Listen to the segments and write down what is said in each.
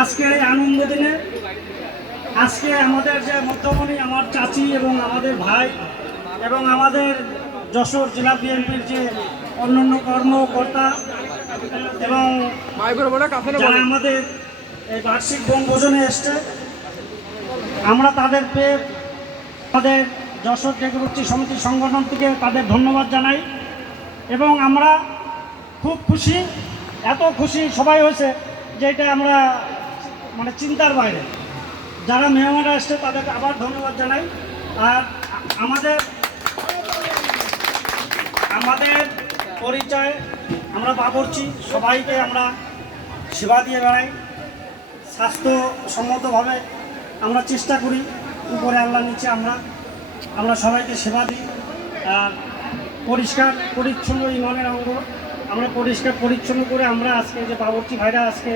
আজকের এই আনন্দ দিনে আজকে আমাদের যে মধ্যমণি আমার চাচি এবং আমাদের ভাই এবং আমাদের যশোর জেলা বিএনপির যে অন্যান্য কর্মকর্তা এবং যারা আমাদের এই বার্ষিক বনভোজনে এসছে, আমরা তাদের পেয়ে আমাদের যশোর টেকরুচি সমিতি সংগঠন থেকে তাদের ধন্যবাদ জানাই। এবং আমরা খুব খুশি, এত খুশি সবাই হয়েছে যে এটা আমরা মানে চিন্তার বাইরে। যারা মেহমানরা আসছে তাদেরকে আবার ধন্যবাদ জানাই। আর আমাদের পরিচয় আমরা বাবুর্চি, সবাইকে আমরা সেবা দিয়ে বেড়াই, স্বাস্থ্যসম্মতভাবে আমরা চেষ্টা করি। উপরে আল্লাহ নিচে আমরা সবাইকে সেবা দিই। আর পরিষ্কার পরিচ্ছন্ন ইমানের অঙ্গ, আমরা পরিষ্কার পরিচ্ছন্ন করে আমরা আজকে যে বাবুর্চি ভাইরা আজকে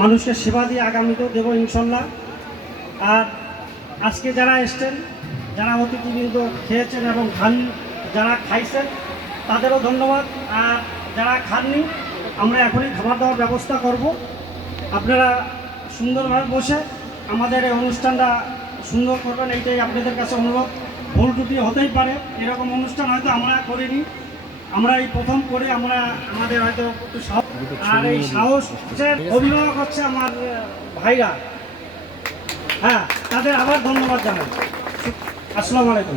মানুষকে সেবা দিয়ে আগামীতেও দেবো ইনশাল্লাহ। আর আজকে যারা এসছেন, যারা অতিথিবৃন্দ খেয়েছেন এবং যারা খাইছেন তাদেরও ধন্যবাদ। আর যারা খাননি, আমরা এখনই খাবার দাবার ব্যবস্থা করব। আপনারা সুন্দরভাবে বসে আমাদের এই অনুষ্ঠানটা সুন্দর করবেন, এইটাই আপনাদের কাছে অনুরোধ। ভুল ত্রুটি হতেই পারে, এরকম অনুষ্ঠান হয়তো আমরা করিনি, আমরা এই প্রথম করে আমাদের হয়তো একটু সাহস। আর এই সাহসের অভিভাবক হচ্ছে আমার ভাইরা, হ্যাঁ, তাদের আবার ধন্যবাদ জানাই। আসসালামু আলাইকুম।